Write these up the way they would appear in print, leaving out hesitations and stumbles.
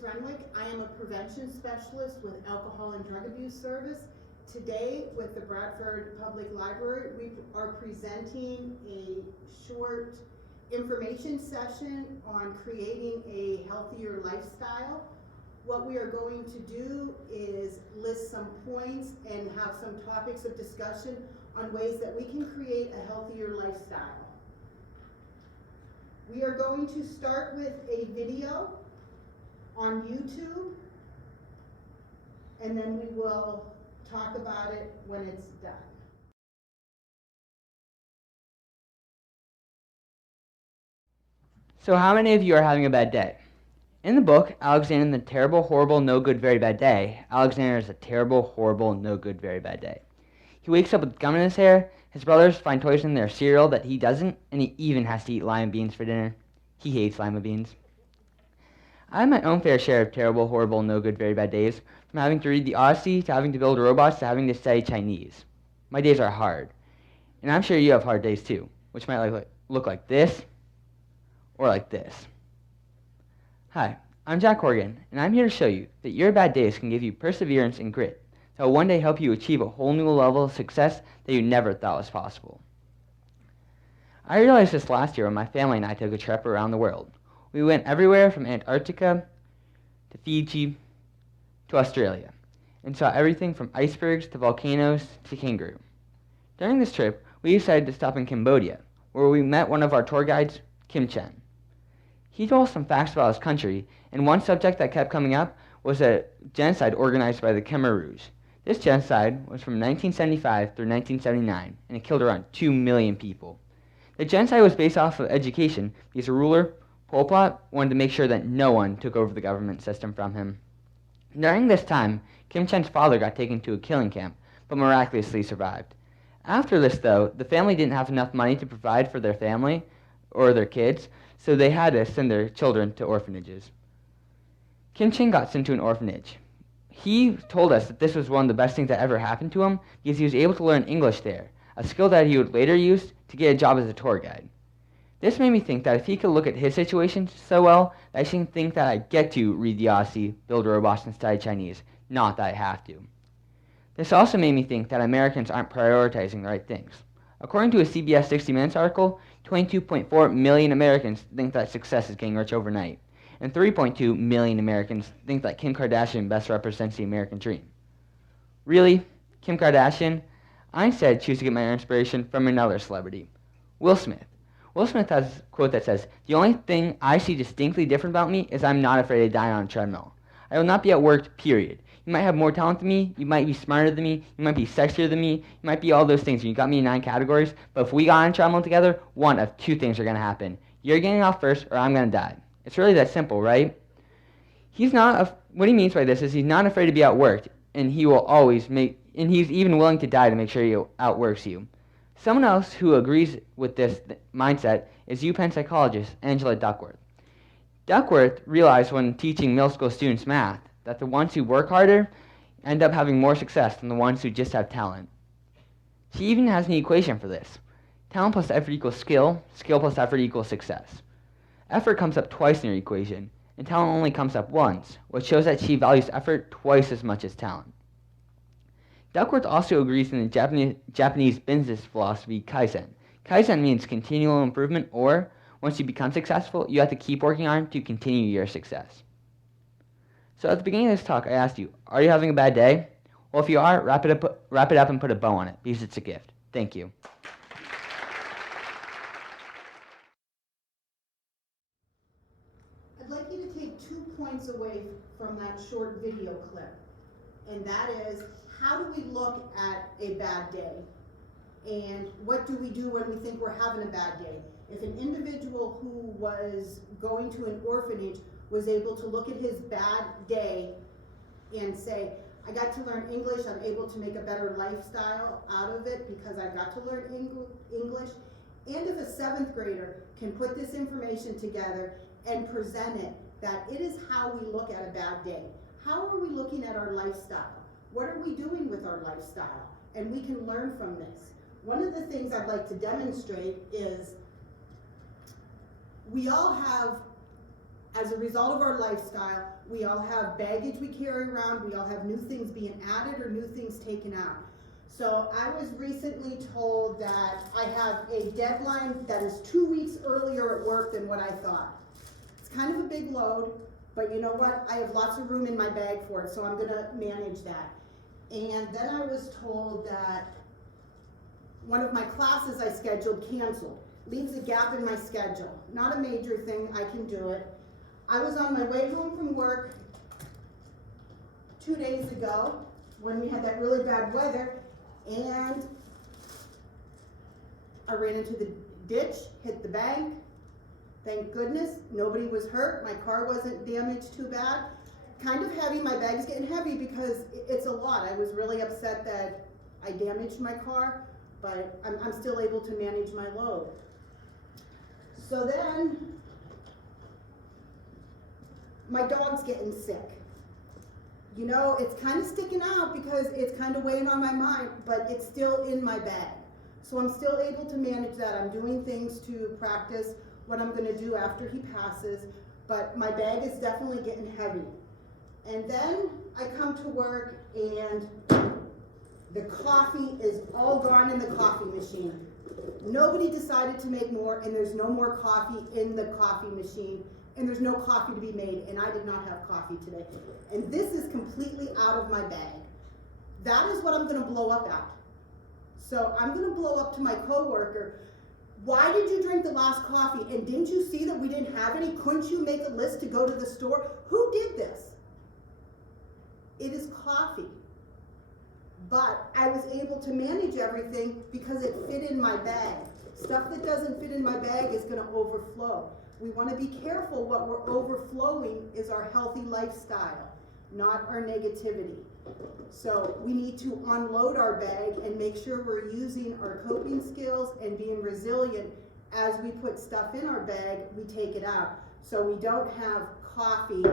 Alyse Renwick. I am a prevention specialist with Alcohol and Drug Abuse Service. Today, with the Bradford Public Library, we are presenting a short information session on creating a healthier lifestyle. What we are going to do is list some points and have some topics of discussion on ways that we can create a healthier lifestyle. We are going to start with a video on YouTube, and then we will talk about it when it's done. So how many of you are having a bad day? In the book, Alexander and the Terrible, Horrible, No Good, Very Bad Day, Alexander has a terrible, horrible, no good, very bad day. He wakes up with gum in his hair, his brothers find toys in their cereal that he doesn't, and he even has to eat lima beans for dinner. He hates lima beans. I had my own fair share of terrible, horrible, no good, very bad days, from having to read the Odyssey, to having to build robots, to having to study Chinese. My days are hard, and I'm sure you have hard days too, which might look like this, or like this. Hi, I'm Jack Horgan, and I'm here to show you that your bad days can give you perseverance and grit that will one day help you achieve a whole new level of success that you never thought was possible. I realized this last year when my family and I took a trip around the world. We went everywhere from Antarctica to Fiji to Australia and saw everything from icebergs to volcanoes to kangaroo. During this trip, we decided to stop in Cambodia, where we met one of our tour guides, Kim Chen. He told us some facts about his country, and one subject that kept coming up was a genocide organized by the Khmer Rouge. This genocide was from 1975 through 1979, and it killed around 2 million people. The genocide was based off of education because a ruler, Pol Pot, wanted to make sure that no one took over the government system from him. During this time, Kim Chen's father got taken to a killing camp, but miraculously survived. After this, though, the family didn't have enough money to provide for their family or their kids, so they had to send their children to orphanages. Kim Chen got sent to an orphanage. He told us that this was one of the best things that ever happened to him because he was able to learn English there, a skill that he would later use to get a job as a tour guide. This made me think that if he could look at his situation so well, I should think that I get to read the Odyssey, build robots, and study Chinese, not that I have to. This also made me think that Americans aren't prioritizing the right things. According to a CBS 60 Minutes article, 22.4 million Americans think that success is getting rich overnight, and 3.2 million Americans think that Kim Kardashian best represents the American dream. Really? Kim Kardashian? I instead choose to get my inspiration from another celebrity, Will Smith. Will Smith has a quote that says, "The only thing I see distinctly different about me is I'm not afraid to die on a treadmill. I will not be outworked, period. You might have more talent than me, you might be smarter than me, you might be sexier than me, you might be all those things, and you got me in 9 categories, but if we got on a treadmill together, one of 2 things are going to happen. You're getting off first, or I'm going to die." It's really that simple, right? What he means by this is he's not afraid to be outworked, and he's even willing to die to make sure he outworks you. Someone else who agrees with this mindset is UPenn psychologist Angela Duckworth. Duckworth realized when teaching middle school students math that the ones who work harder end up having more success than the ones who just have talent. She even has an equation for this. Talent plus effort equals skill, skill plus effort equals success. Effort comes up twice in her equation, and talent only comes up once, which shows that she values effort twice as much as talent. Duckworth also agrees in the Japanese business philosophy Kaizen. Kaizen means continual improvement, or once you become successful, you have to keep working on to continue your success. So at the beginning of this talk, I asked you, are you having a bad day? Well, if you are, wrap it up and put a bow on it, because it's a gift. Thank you. I'd like you to take 2 points away from that short video clip, and that is, how do we look at a bad day? And what do we do when we think we're having a bad day? If an individual who was going to an orphanage was able to look at his bad day and say, I got to learn English, I'm able to make a better lifestyle out of it because I got to learn English. And if a 7th grader can put this information together and present it, that it is how we look at a bad day. How are we looking at our lifestyle? What are we doing with our lifestyle? And we can learn from this. One of the things I'd like to demonstrate is we all have As a result of our lifestyle, we all have baggage we carry around, we all have new things being added or new things taken out. So I was recently told that I have a deadline that is 2 weeks earlier at work than what I thought. It's kind of a big load, but you know what? I have lots of room in my bag for it, so I'm gonna manage that. And then I was told that one of my classes I scheduled canceled. Leaves a gap in my schedule. Not a major thing, I can do it. I was on my way home from work 2 days ago when we had that really bad weather, and I ran into the ditch, hit the bank. Thank goodness, nobody was hurt. My car wasn't damaged too bad. Kind of heavy, my bag's getting heavy because it's a lot. I was really upset that I damaged my car, but I'm still able to manage my load. So then, my dog's getting sick. You know, it's kind of sticking out because it's kind of weighing on my mind, but it's still in my bag. So I'm still able to manage that. I'm doing things to practice what I'm gonna do after he passes, but my bag is definitely getting heavy. And then I come to work and the coffee is all gone in the coffee machine. Nobody decided to make more, and there's no more coffee in the coffee machine, and there's no coffee to be made, and I did not have coffee today. And this is completely out of my bag. That is what I'm gonna blow up at. So I'm gonna blow up to my coworker. Why did you drink the last coffee? And didn't you see that we didn't have any? Couldn't you make a list to go to the store? Who did this? It is coffee. But I was able to manage everything because it fit in my bag. Stuff that doesn't fit in my bag is gonna overflow. We wanna be careful. What we're overflowing is our healthy lifestyle, not our negativity. So we need to unload our bag and make sure we're using our coping skills and being resilient. As we put stuff in our bag, we take it out. So we don't have coffee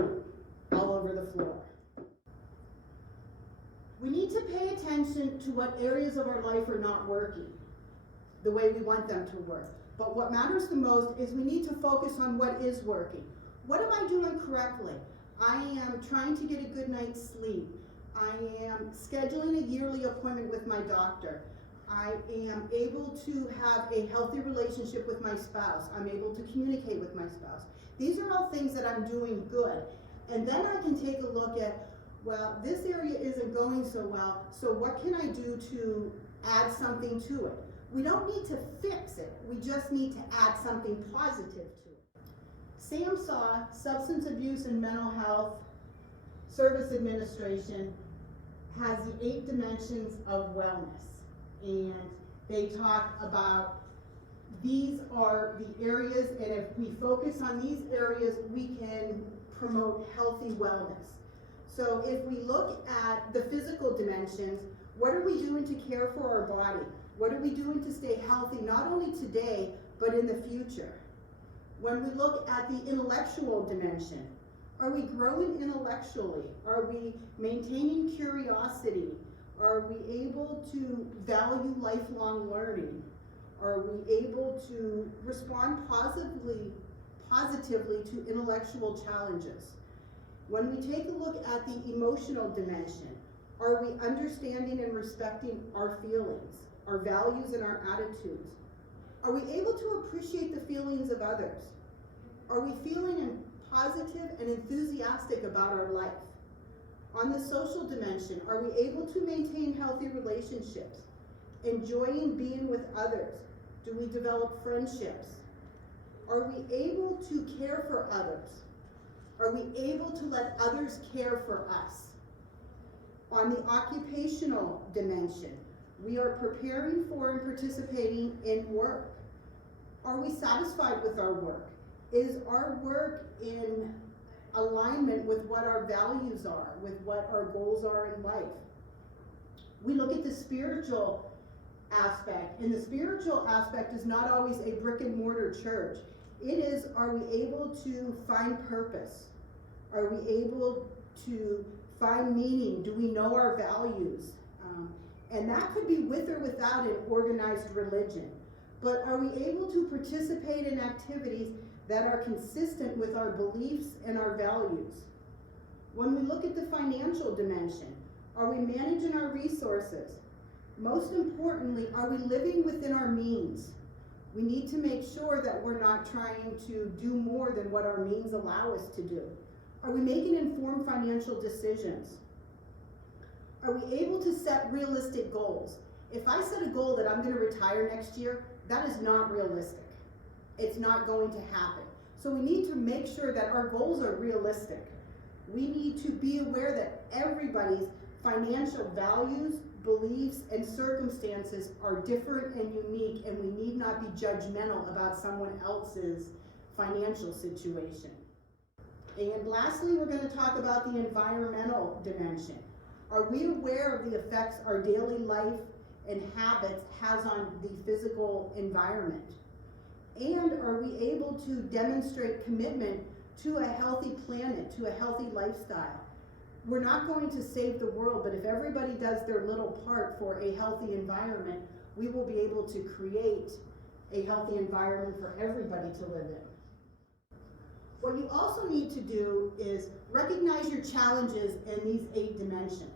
all over the floor. We need to pay attention to what areas of our life are not working the way we want them to work. But what matters the most is we need to focus on what is working. What am I doing correctly? I am trying to get a good night's sleep. I am scheduling a yearly appointment with my doctor. I am able to have a healthy relationship with my spouse. I'm able to communicate with my spouse. These are all things that I'm doing good. And then I can take a look at, well, this area isn't going so well, so what can I do to add something to it? We don't need to fix it, we just need to add something positive to it. SAMHSA, Substance Abuse and Mental Health Service Administration, has the 8 dimensions of wellness. And they talk about these are the areas, and if we focus on these areas, we can promote healthy wellness. So if we look at the physical dimensions, what are we doing to care for our body? What are we doing to stay healthy, not only today, but in the future? When we look at the intellectual dimension, are we growing intellectually? Are we maintaining curiosity? Are we able to value lifelong learning? Are we able to respond positively to intellectual challenges? When we take a look at the emotional dimension, are we understanding and respecting our feelings, our values and our attitudes? Are we able to appreciate the feelings of others? Are we feeling positive and enthusiastic about our life? On the social dimension, are we able to maintain healthy relationships, enjoying being with others? Do we develop friendships? Are we able to care for others? Are we able to let others care for us? On the occupational dimension, we are preparing for and participating in work. Are we satisfied with our work? Is our work in alignment with what our values are, with what our goals are in life? We look at the spiritual aspect, and the spiritual aspect is not always a brick and mortar church. It is, are we able to find purpose? Are we able to find meaning? Do we know our values? And that could be with or without an organized religion. but are we able to participate in activities that are consistent with our beliefs and our values? When we look at the financial dimension, are we managing our resources? Most importantly, are we living within our means? We need to make sure that we're not trying to do more than what our means allow us to do. Are we making informed financial decisions? Are we able to set realistic goals? If I set a goal that I'm going to retire next year, that is not realistic. It's not going to happen. So we need to make sure that our goals are realistic. We need to be aware that everybody's financial values, beliefs, and circumstances are different and unique, and we need not be judgmental about someone else's financial situation. And lastly, we're going to talk about the environmental dimension. Are we aware of the effects our daily life and habits has on the physical environment? And are we able to demonstrate commitment to a healthy planet, to a healthy lifestyle? We're not going to save the world, but if everybody does their little part for a healthy environment, we will be able to create a healthy environment for everybody to live in. What you also need to do is recognize your challenges in these 8 dimensions.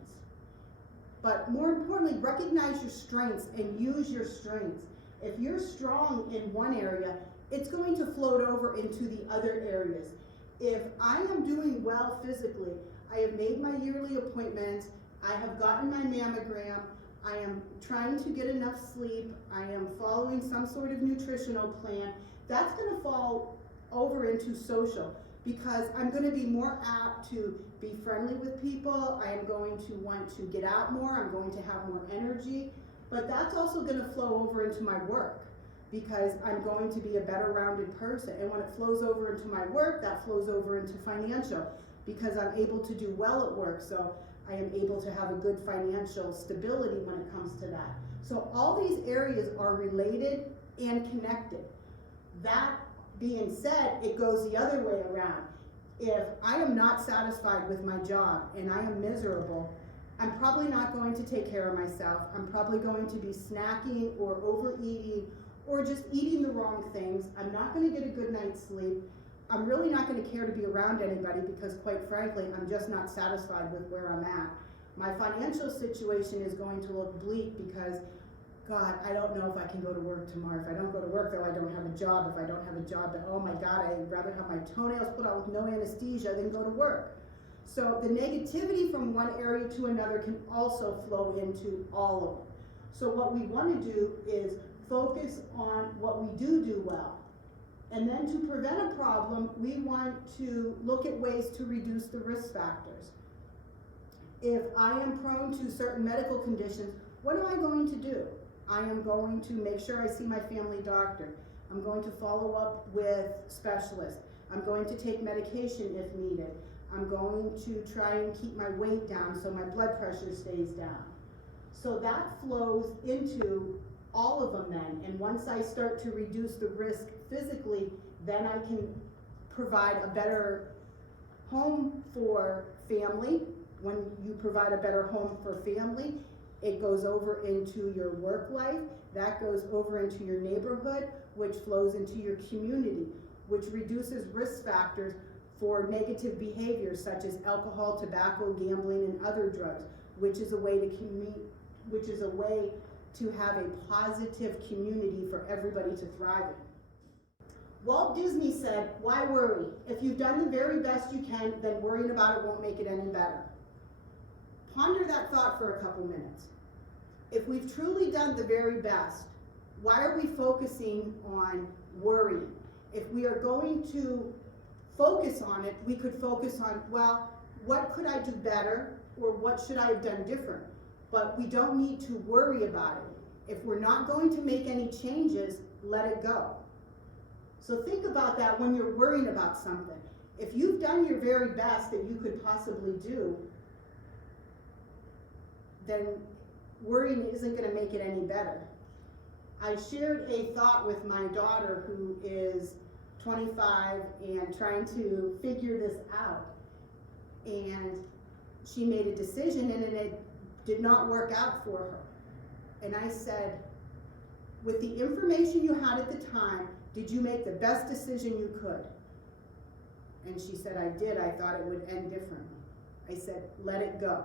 But more importantly, recognize your strengths and use your strengths. If you're strong in one area, it's going to float over into the other areas. If I am doing well physically, I have made my yearly appointments, I have gotten my mammogram, I am trying to get enough sleep, I am following some sort of nutritional plan, that's going to fall over into social, because I'm going to be more apt to be friendly with people, I am going to want to get out more, I'm going to have more energy, but that's also going to flow over into my work, because I'm going to be a better rounded person. And when it flows over into my work, that flows over into financial, because I'm able to do well at work, so I am able to have a good financial stability when it comes to that. So all these areas are related and connected. That being said, it goes the other way around. If I am not satisfied with my job and I am miserable, I'm probably not going to take care of myself. I'm probably going to be snacking or overeating or just eating the wrong things. I'm not going to get a good night's sleep. I'm really not going to care to be around anybody, because quite frankly, I'm just not satisfied with where I'm at. My financial situation is going to look bleak because, God, I don't know if I can go to work tomorrow. If I don't go to work, though, I don't have a job. If I don't have a job, then, oh my God, I'd rather have my toenails put out with no anesthesia than go to work. So the negativity from one area to another can also flow into all of them. So what we want to do is focus on what we do well. And then to prevent a problem, we want to look at ways to reduce the risk factors. If I am prone to certain medical conditions, what am I going to do? I am going to make sure I see my family doctor. I'm going to follow up with specialists. I'm going to take medication if needed. I'm going to try and keep my weight down so my blood pressure stays down. So that flows into all of them then, and once I start to reduce the risk physically, then I can provide a better home for family. When you provide a better home for family, it goes over into your work life, that goes over into your neighborhood, which flows into your community, which reduces risk factors for negative behaviors such as alcohol, tobacco, gambling, and other drugs, which is a way to have a positive community for everybody to thrive in. Walt Disney said, "Why worry? If you've done the very best you can, then worrying about it won't make it any better." Ponder that thought for a couple minutes. If we've truly done the very best, why are we focusing on worrying? If we are going to focus on it, we could focus on, well, what could I do better, or what should I have done different? But we don't need to worry about it. If we're not going to make any changes, let it go. So think about that when you're worrying about something. If you've done your very best that you could possibly do, then worrying isn't going to make it any better. I shared a thought with my daughter, who is 25 and trying to figure this out. And she made a decision, and it did not work out for her. And I said, with the information you had at the time, did you make the best decision you could? And she said, I did. I thought it would end differently. I said, let it go.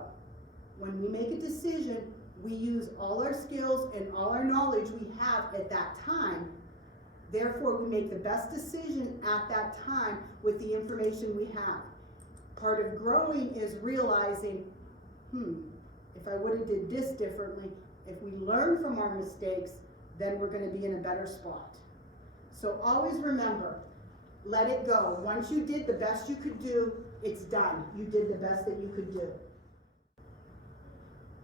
When we make a decision, we use all our skills and all our knowledge we have at that time. Therefore, we make the best decision at that time with the information we have. Part of growing is realizing, if I would have did this differently, if we learn from our mistakes, then we're going to be in a better spot. So always remember, let it go. Once you did the best you could do, it's done. You did the best that you could do.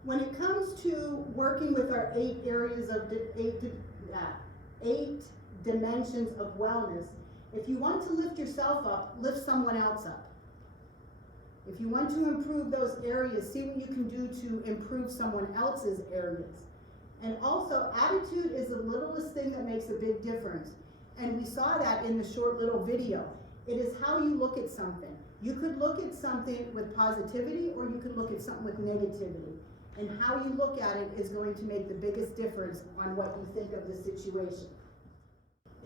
When it comes to working with our 8 dimensions of wellness, if you want to lift yourself up, lift someone else up. If you want to improve those areas, see what you can do to improve someone else's areas. And also, attitude is the littlest thing that makes a big difference. And we saw that in the short little video. It is how you look at something. You could look at something with positivity, or you could look at something with negativity. And how you look at it is going to make the biggest difference on what you think of the situation.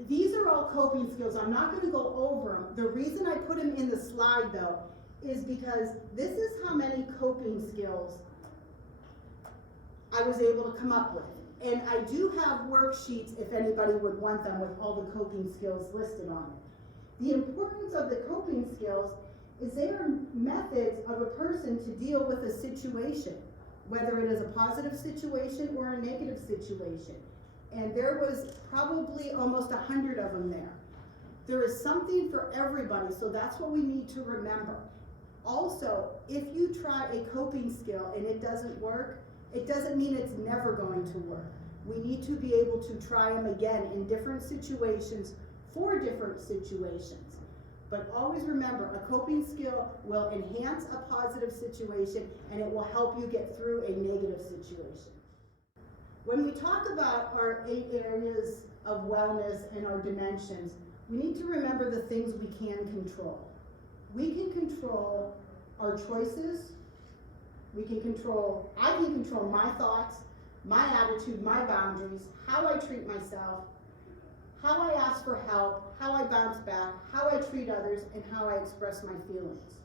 These are all coping skills. I'm not going to go over them. The reason I put them in the slide, though, is because this is how many coping skills I was able to come up with. And I do have worksheets if anybody would want them with all the coping skills listed on it. The importance of the coping skills is they are methods of a person to deal with a situation, whether it is a positive situation or a negative situation. And there was probably almost 100 of them there. There is something for everybody, so that's what we need to remember. Also, if you try a coping skill and it doesn't work, it doesn't mean it's never going to work. We need to be able to try them again in different situations for different situations. But always remember, a coping skill will enhance a positive situation and it will help you get through a negative situation. When we talk about our 8 areas of wellness and our dimensions, we need to remember the things we can control. We can control our choices. I can control my thoughts, my attitude, my boundaries, how I treat myself, how I ask for help, how I bounce back, how I treat others, and how I express my feelings.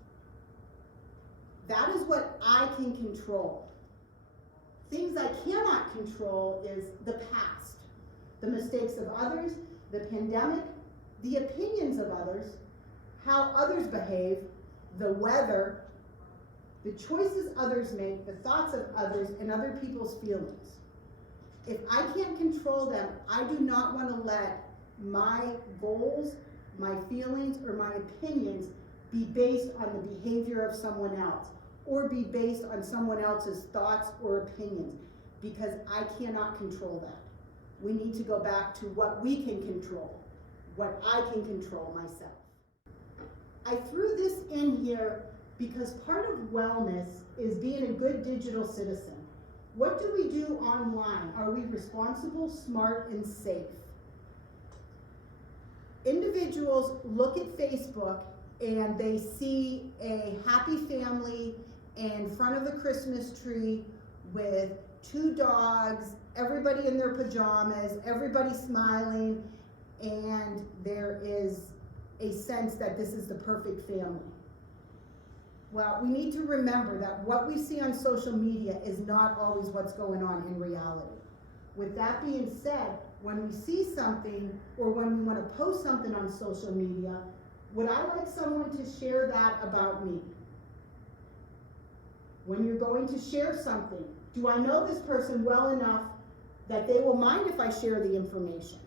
That is what I can control. Things I cannot control is the past, the mistakes of others, the pandemic, the opinions of others, how others behave, the weather, the choices others make, the thoughts of others, and other people's feelings. If I can't control them, I do not want to let my goals, my feelings, or my opinions be based on the behavior of someone else, or be based on someone else's thoughts or opinions, because I cannot control that. We need to go back to what we can control, what I can control myself. I threw this in here because part of wellness is being a good digital citizen. What do we do online? Are we responsible, smart, and safe? Individuals look at Facebook and they see a happy family in front of a Christmas tree with 2 dogs, everybody in their pajamas, everybody smiling, and there is a sense that this is the perfect family. Well, we need to remember that what we see on social media is not always what's going on in reality. With that being said, when we see something or when we want to post something on social media, would I like someone to share that about me? When you're going to share something, do I know this person well enough that they will mind if I share the information?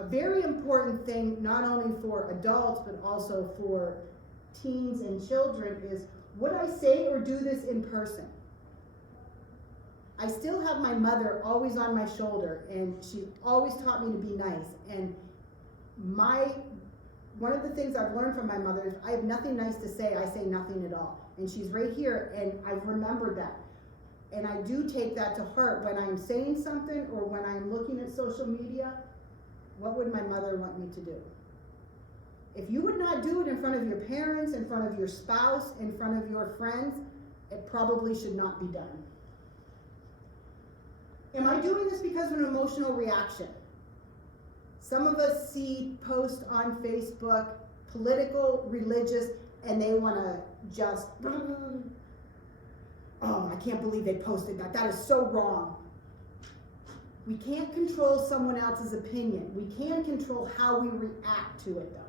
A very important thing, not only for adults, but also for teens and children, is would I say or do this in person? I still have my mother always on my shoulder, and she always taught me to be nice. And one of the things I've learned from my mother is I have nothing nice to say, I say nothing at all. And she's right here, and I've remembered that. And I do take that to heart when I'm saying something or when I'm looking at social media. What would my mother want me to do? If you would not do it in front of your parents, in front of your spouse, in front of your friends, it probably should not be done. Am I doing this because of an emotional reaction? Some of us see posts on Facebook, political, religious, and they want to just, oh, I can't believe they posted that. That is so wrong. We can't control someone else's opinion. We can control how we react to it, though.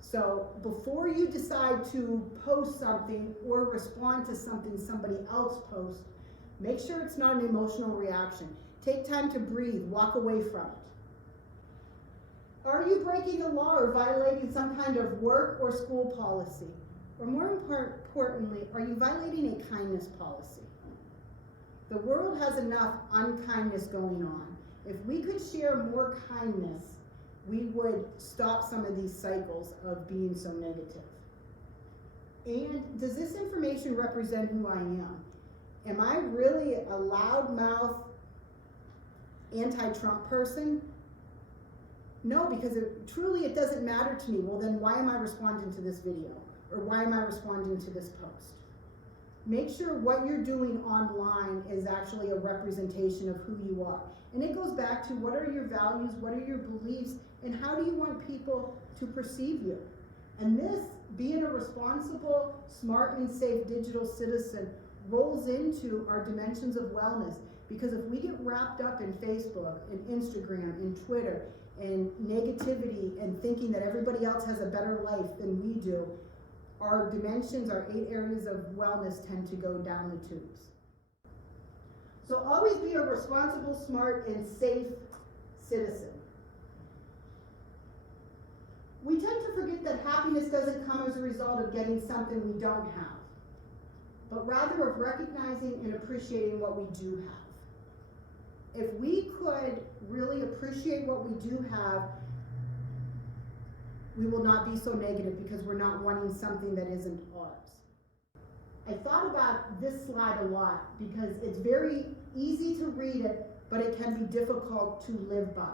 So before you decide to post something or respond to something somebody else posts, make sure it's not an emotional reaction. Take time to breathe, walk away from it. Are you breaking the law or violating some kind of work or school policy? Or more importantly, are you violating a kindness policy? The world has enough unkindness going on. If we could share more kindness, we would stop some of these cycles of being so negative. And does this information represent who I am? Am I really a loudmouth, anti-Trump person? No, because truly it doesn't matter to me. Well, then why am I responding to this video? Or why am I responding to this post? Make sure what you're doing online is actually a representation of who you are. And it goes back to what are your values, what are your beliefs, and how do you want people to perceive you? And this, being a responsible, smart, and safe digital citizen, rolls into our dimensions of wellness. Because if we get wrapped up in Facebook, and Instagram, and Twitter, and negativity, and thinking that everybody else has a better life than we do, our dimensions, our 8 areas of wellness tend to go down the tubes. So always be a responsible, smart, and safe citizen. We tend to forget that happiness doesn't come as a result of getting something we don't have, but rather of recognizing and appreciating what we do have. If we could really appreciate what we do have, we will not be so negative because we're not wanting something that isn't ours. I thought about this slide a lot because it's very easy to read it, but it can be difficult to live by.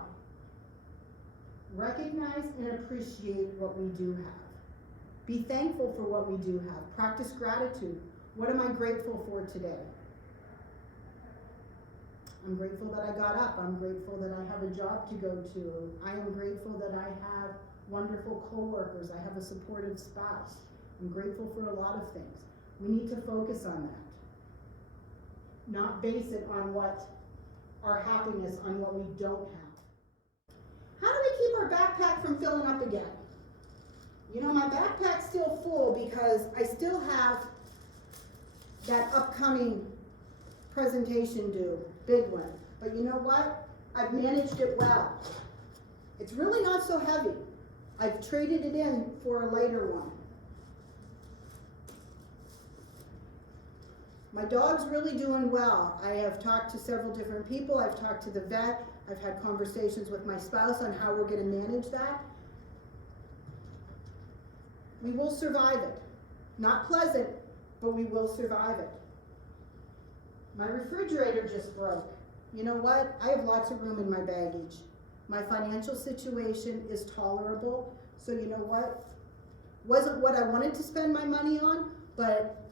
Recognize and appreciate what we do have. Be thankful for what we do have. Practice gratitude. What am I grateful for today? I'm grateful that I got up. I'm grateful that I have a job to go to. I am grateful that I have wonderful coworkers. I have a supportive spouse. I'm grateful for a lot of things. We need to focus on that. Not base it on what our happiness, on what we don't have. How do we keep our backpack from filling up again? You know, my backpack's still full because I still have that upcoming presentation due, big one. But you know what? I've managed it well. It's really not so heavy. I've traded it in for a later one. My dog's really doing well. I have talked to several different people. I've talked to the vet. I've had conversations with my spouse on how we're going to manage that. We will survive it. Not pleasant, but we will survive it. My refrigerator just broke. You know what? I have lots of room in my baggage. My financial situation is tolerable. So you know what? Wasn't what I wanted to spend my money on, but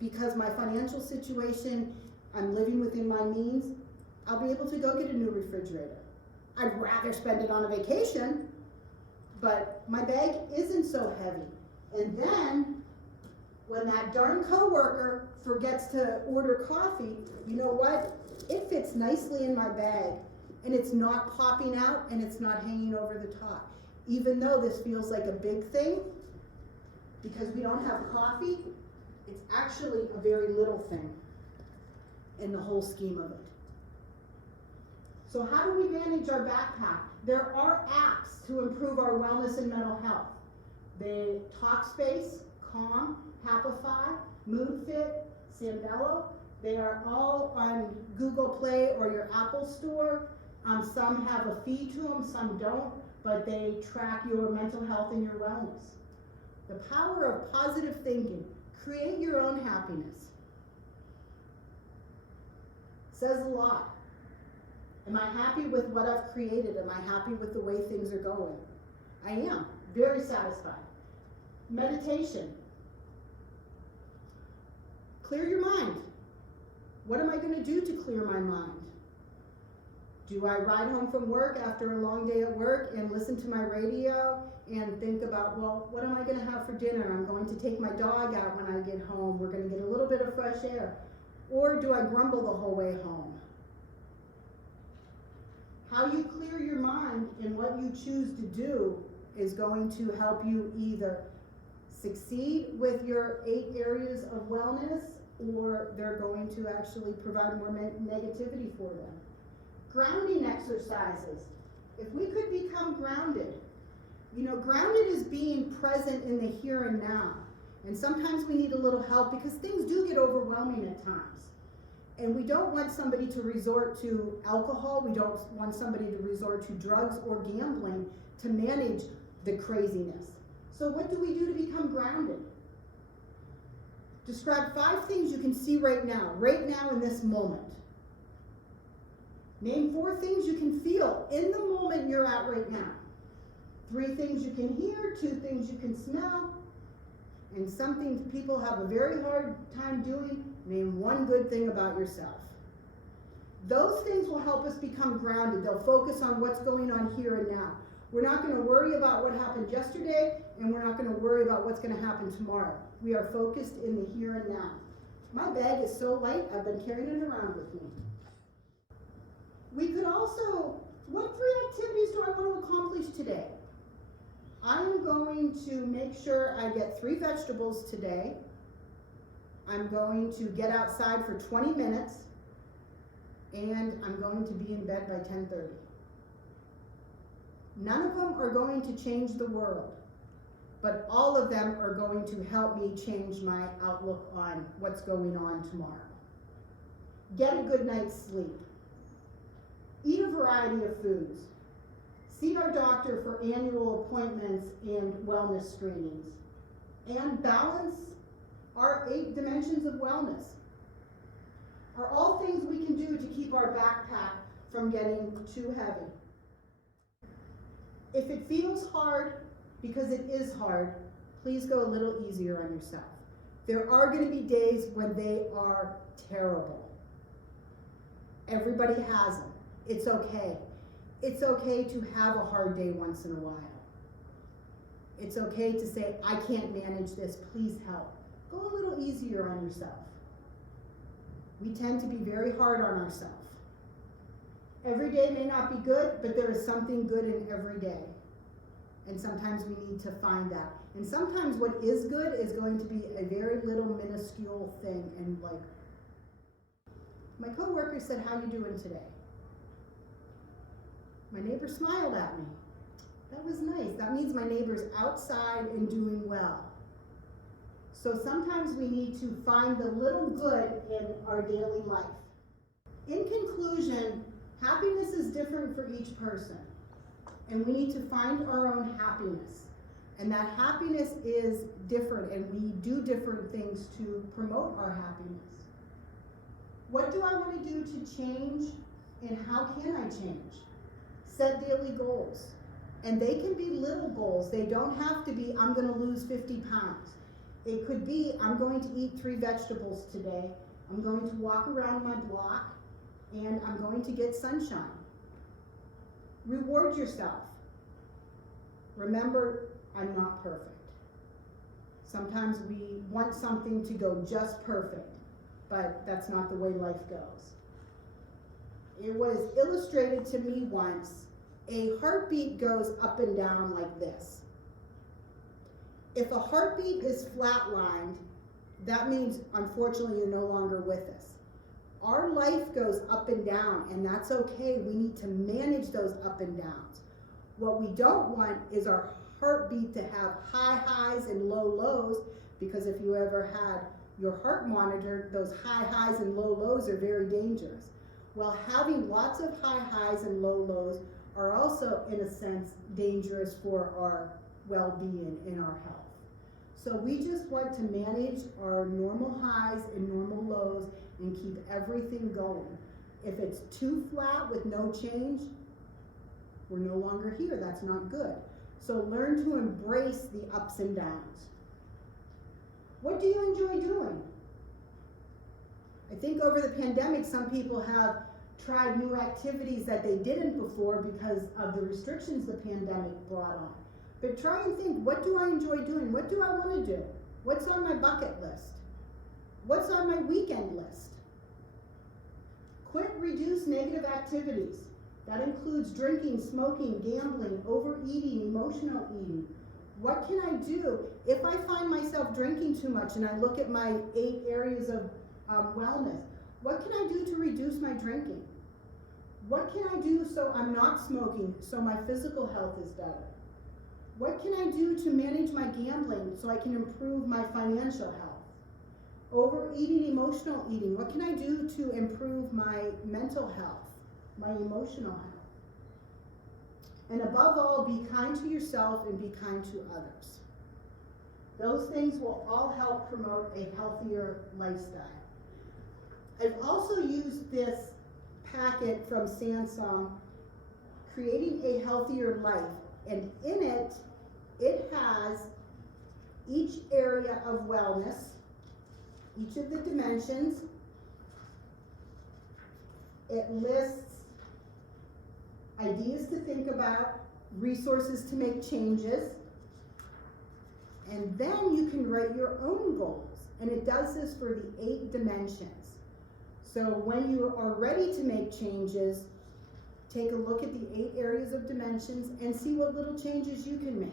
because my financial situation, I'm living within my means, I'll be able to go get a new refrigerator. I'd rather spend it on a vacation, but my bag isn't so heavy. And then, when that darn coworker forgets to order coffee, you know what? It fits nicely in my bag, and it's not popping out, and it's not hanging over the top. Even though this feels like a big thing, because we don't have coffee, it's actually a very little thing in the whole scheme of it. So how do we manage our backpack? There are apps to improve our wellness and mental health. They Talkspace, Calm, Happify, MoodFit, Sambello. They are all on Google Play or your Apple Store. Some have a fee to them, some don't, but they track your mental health and your wellness. The power of positive thinking. Create your own happiness. Says a lot. Am I happy with what I've created? Am I happy with the way things are going? I am. Very satisfied. Meditation. Clear your mind. What am I going to do to clear my mind? Do I ride home from work after a long day at work and listen to my radio and think about, well, what am I going to have for dinner? I'm going to take my dog out when I get home. We're going to get a little bit of fresh air. Or do I grumble the whole way home? How you clear your mind and what you choose to do is going to help you either succeed with your 8 areas of wellness, or they're going to actually provide more negativity for them. Grounding exercises. If we could become grounded, grounded is being present in the here and now. And sometimes we need a little help because things do get overwhelming at times. And we don't want somebody to resort to alcohol. We don't want somebody to resort to drugs or gambling to manage the craziness. So what do we do to become grounded? Describe 5 things you can see right now in this moment. Name 4 things you can feel in the moment you're at right now. 3 things you can hear, 2 things you can smell, and something people have a very hard time doing. Name 1 good thing about yourself. Those things will help us become grounded. They'll focus on what's going on here and now. We're not going to worry about what happened yesterday, and we're not going to worry about what's going to happen tomorrow. We are focused in the here and now. My bag is so light, I've been carrying it around with me. We could also, what 3 activities do I want to accomplish today? I'm going to make sure I get 3 vegetables today. I'm going to get outside for 20 minutes, and I'm going to be in bed by 10:30. None of them are going to change the world, but all of them are going to help me change my outlook on what's going on tomorrow. Get a good night's sleep. Eat a variety of foods. See our doctor for annual appointments and wellness screenings. And balance our 8 dimensions of wellness. Are all things we can do to keep our backpack from getting too heavy. If it feels hard, because it is hard, please go a little easier on yourself. There are going to be days when they are terrible. Everybody has them. It's okay. It's okay to have a hard day once in a while. It's okay to say, I can't manage this, please help. Go a little easier on yourself. We tend to be very hard on ourselves. Every day may not be good, but there is something good in every day. And sometimes we need to find that. And sometimes what is good is going to be a very little minuscule thing. And like, my coworker said, how you doing today? My neighbor smiled at me. That was nice. That means my neighbor's outside and doing well. So sometimes we need to find the little good in our daily life. In conclusion, happiness is different for each person. And we need to find our own happiness. And that happiness is different, and we do different things to promote our happiness. What do I want to do to change, and how can I change? Set daily goals. And they can be little goals. They don't have to be, I'm going to lose 50 pounds. It could be, I'm going to eat 3 vegetables today. I'm going to walk around my block, and I'm going to get sunshine. Reward yourself. Remember, I'm not perfect. Sometimes we want something to go just perfect, but that's not the way life goes. It was illustrated to me once. A heartbeat goes up and down like this. If a heartbeat is flatlined, that means, unfortunately, you're no longer with us. Our life goes up and down, and that's okay. We need to manage those up and downs. What we don't want is our heartbeat to have high highs and low lows, because if you ever had your heart monitored, those high highs and low lows are very dangerous. Well, having lots of high highs and low lows are also, in a sense, dangerous for our well-being and our health. So we just want to manage our normal highs and normal lows and keep everything going. If it's too flat with no change, we're no longer here. That's not good. So learn to embrace the ups and downs. What do you enjoy doing? I think over the pandemic, some people have tried new activities that they didn't before because of the restrictions the pandemic brought on. But try and think, what do I enjoy doing? What do I want to do? What's on my bucket list? What's on my weekend list? Quit, reduce negative activities. That includes drinking, smoking, gambling, overeating, emotional eating. What can I do if I find myself drinking too much and I look at my 8 areas of wellness? What can I do to reduce my drinking? What can I do so I'm not smoking, so my physical health is better? What can I do to manage my gambling so I can improve my financial health? Overeating, emotional eating. What can I do to improve my mental health, my emotional health? And above all, be kind to yourself and be kind to others. Those things will all help promote a healthier lifestyle. I've also used this packet from Samsung, Creating a Healthier Life, and in it, it has each area of wellness, each of the dimensions. It lists ideas to think about, resources to make changes, and then you can write your own goals. And it does this for the 8 dimensions. So when you are ready to make changes, take a look at the 8 areas of dimensions and see what little changes you can make.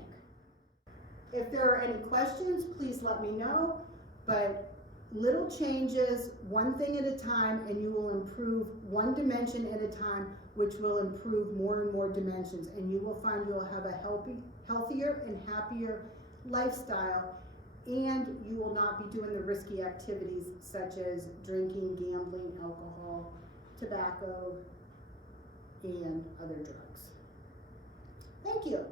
If there are any questions, please let me know, but little changes, one thing at a time, and you will improve one dimension at a time, which will improve more and more dimensions, and you will find you'll have a healthier and happier lifestyle, and you will not be doing the risky activities such as drinking, gambling, alcohol, tobacco, and other drugs. Thank you.